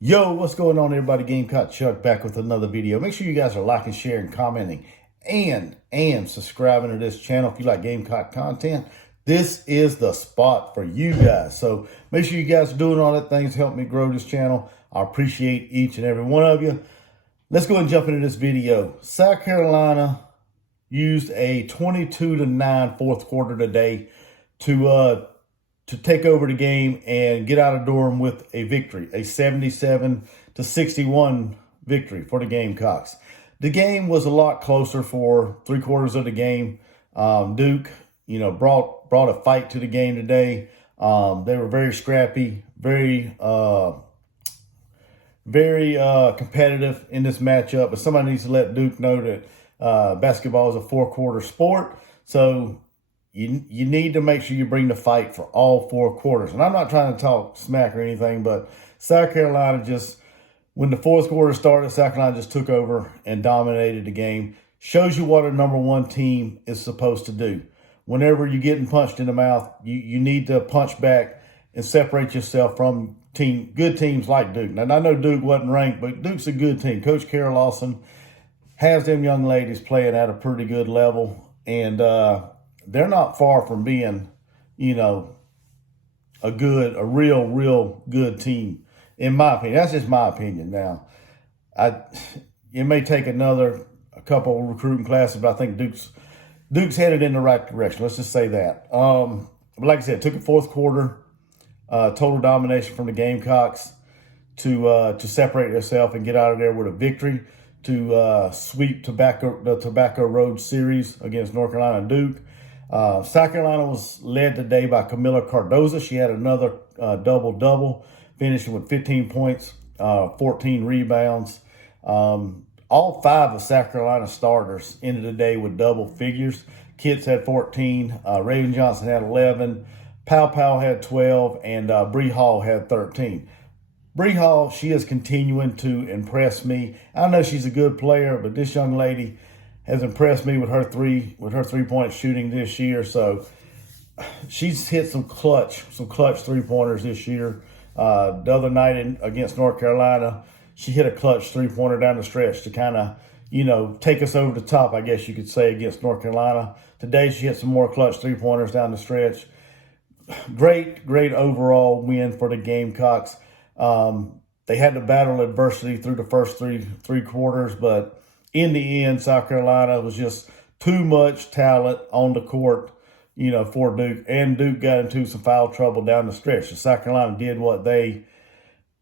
Yo, what's going on, everybody? Gamecock Chuck back with another video. Make sure you guys are liking, sharing, commenting, and subscribing to this channel if you like Gamecock content. This is the spot for you guys. So make sure you guys are doing all that things to help me grow this channel. I appreciate each and every one of you. Let's go and jump into this video. South Carolina used a 22-9 fourth quarter today to take over the game and get out of Durham with a victory, a 77-61 victory for the Gamecocks. The game was a lot closer for three quarters of the game. Duke, brought a fight to the game today. They were very scrappy, very competitive in this matchup. But somebody needs to let Duke know that basketball is a four-quarter sport. So you need to make sure you bring the fight for all four quarters. And I'm not trying to talk smack or anything, but South Carolina when the fourth quarter started, South Carolina just took over and dominated the game. Shows you what a number one team is supposed to do. Whenever you're getting punched in the mouth, you need to punch back and separate yourself from good teams like Duke. Now, I know Duke wasn't ranked, but Duke's a good team. Coach Carol Lawson has them young ladies playing at a pretty good level. And they're not far from being, a real good team, in my opinion. That's just my opinion. Now, it may take a couple of recruiting classes, but I think Duke's headed in the right direction. Let's just say that. But like I said, it took a fourth quarter, total domination from the Gamecocks to separate themselves and get out of there with a victory to sweep the Tobacco Road series against North Carolina and Duke. South Carolina was led today by Camilla Cardoza. She had another double-double, finishing with 15 points, 14 rebounds. All five of South Carolina starters ended the day with double figures. Kitts had 14, Raven Johnson had 11, Powell had 12, and Bree Hall had 13. Bree Hall, she is continuing to impress me. I know she's a good player, but this young lady has impressed me with her three-point shooting this year. So she's hit some clutch three-pointers this year. The other night against North Carolina, she hit a clutch three-pointer down the stretch to kind of, take us over the top, I guess you could say, against North Carolina. Today she hit some more clutch three-pointers down the stretch. Great overall win for the Gamecocks. They had to battle adversity through the first three quarters, but in the end, South Carolina was just too much talent on the court, for Duke. And Duke got into some foul trouble down the stretch. So South Carolina did what they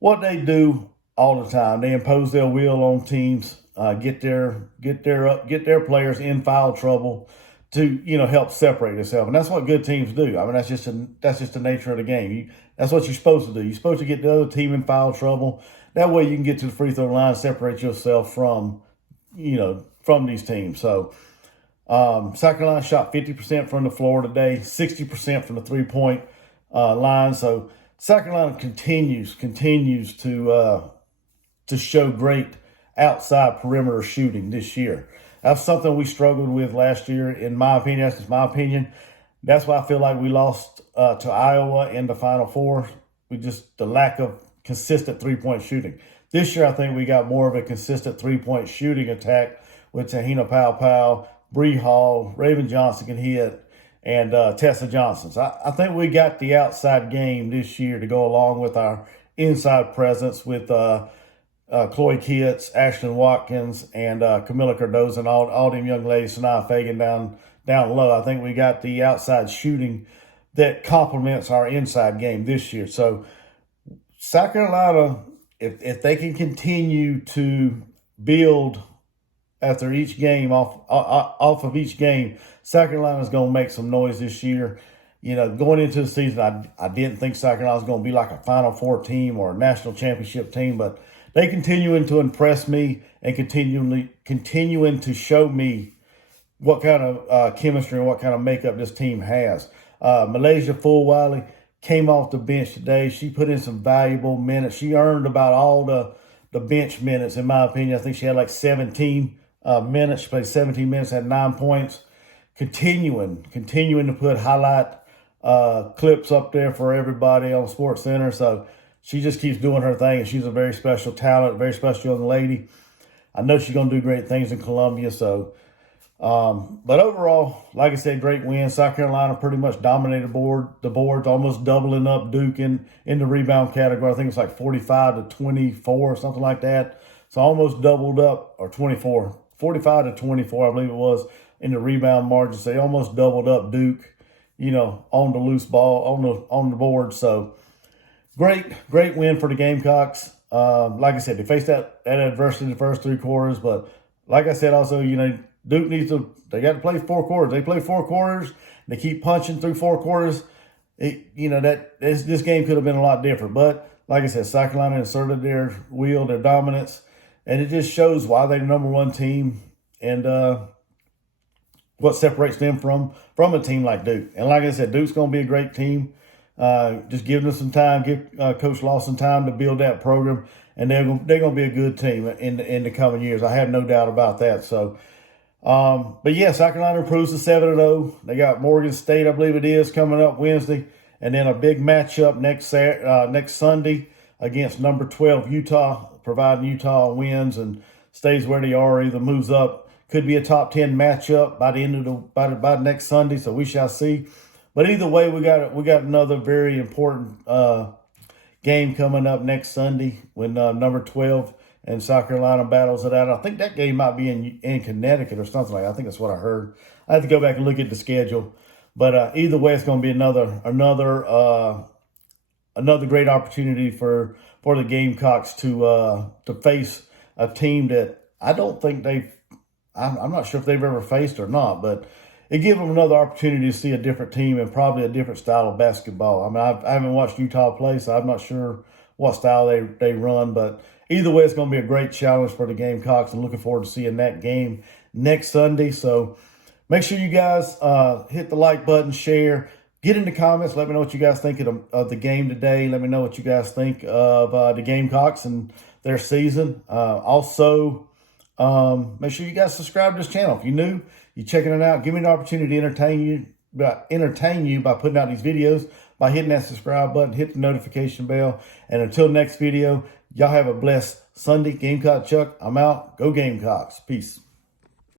do all the time. They impose their will on teams, get their players in foul trouble to help separate themselves. And that's what good teams do. I mean, that's just the nature of the game. That's what you're supposed to do. You're supposed to get the other team in foul trouble. That way you can get to the free throw line, separate yourself from these teams. So South Carolina shot 50% from the floor today, 60% from the three-point line. So South Carolina continues to show great outside perimeter shooting this year. That's something we struggled with last year, in my opinion. That's just my opinion. That's why I feel like we lost to Iowa in the Final Four. The lack of consistent three-point shooting. This year, I think we got more of a consistent three-point shooting attack with Tahina Powell, Bree Hall, Raven Johnson can hit, and Tessa Johnson. So I think we got the outside game this year to go along with our inside presence with Chloe Kitts, Ashlyn Watkins, and Camilla Cardoza, and all them young ladies, Sanaa Fagan down low. I think we got the outside shooting that complements our inside game this year. So South Carolina, if they can continue to build after each game, off of each game, South Carolina is going to make some noise this year. Going into the season, I didn't think South Carolina was going to be like a Final Four team or a national championship team, but they continuing to impress me and continuing to show me what kind of chemistry and what kind of makeup this team has. Malaysia Fulwiley came off the bench today. She put in some valuable minutes. She earned about all the bench minutes, in my opinion. I think she had like 17 minutes. She played 17 minutes, had 9 points. Continuing to put highlight clips up there for everybody on SportsCenter. So she just keeps doing her thing, and she's a very special talent, very special young lady. I know she's going to do great things in Columbia. So, but overall, like I said, great win. South Carolina pretty much dominated the boards, almost doubling up Duke in the rebound category. I think it's like 45 to 24 or something like that. So almost doubled up, or 45 to 24, I believe it was, in the rebound margin. So they almost doubled up Duke, on the loose ball, on the board. So great win for the Gamecocks. Like I said, they faced that adversity in the first 3 quarters, but like I said, also, Duke they got to play 4 quarters. They play 4 quarters. They keep punching through 4 quarters. This game could have been a lot different, but like I said, South Carolina inserted their wheel, their dominance, and it just shows why they're the #1 team and what separates them from a team like Duke. And like I said, Duke's going to be a great team. Just giving them some time, give Coach Lawson time to build that program, and they're going to be a good team in the coming years. I have no doubt about that. So, but yeah, South Carolina improves to 7-0. They got Morgan State, I believe it is, coming up Wednesday, and then a big matchup next Sunday against number 12 Utah, providing Utah wins and stays where they are, either moves up. Could be a top 10 matchup by the end of by next Sunday. So we shall see. But either way, we got another very important game coming up next Sunday when number 12 and South Carolina battles it out. I think that game might be in Connecticut or something like that. I think that's what I heard. I have to go back and look at the schedule. But either way, it's going to be another great opportunity for the Gamecocks to face a team that I don't think I'm not sure if they've ever faced or not, but it gives them another opportunity to see a different team and probably a different style of basketball. I mean, I haven't watched Utah play, so I'm not sure what style they run, but either way, it's going to be a great challenge for the Gamecocks, and looking forward to seeing that game next Sunday. So make sure you guys hit the like button, share, get in the comments. Let me know what you guys think of the game today. Let me know what you guys think of the Gamecocks and their season. Also, make sure you guys subscribe to this channel. If you're new, you're checking it out, give me an opportunity to entertain you by putting out these videos, by hitting that subscribe button, hit the notification bell. And until next video, y'all have a blessed Sunday. Gamecock Chuck, I'm out. Go Gamecocks. Peace.